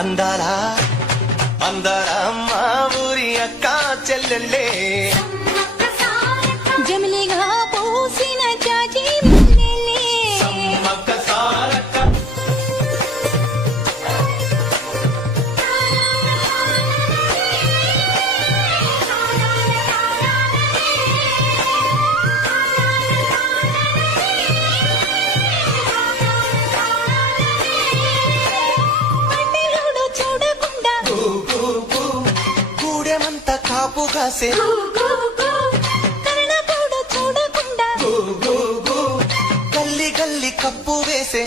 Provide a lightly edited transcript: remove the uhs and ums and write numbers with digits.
అందాల అందాల మా ఊరి అక్క చెల్లెళ్ళే జమిలిగా పూసిన జాజి మల్లెలే సమ్మక్క సారక్క పంటలోడు చూడకుండా గూడెమంతా కాపు కాసే కరణపోడు చూడకుండా గల్లి గల్లి కప్పు వేసే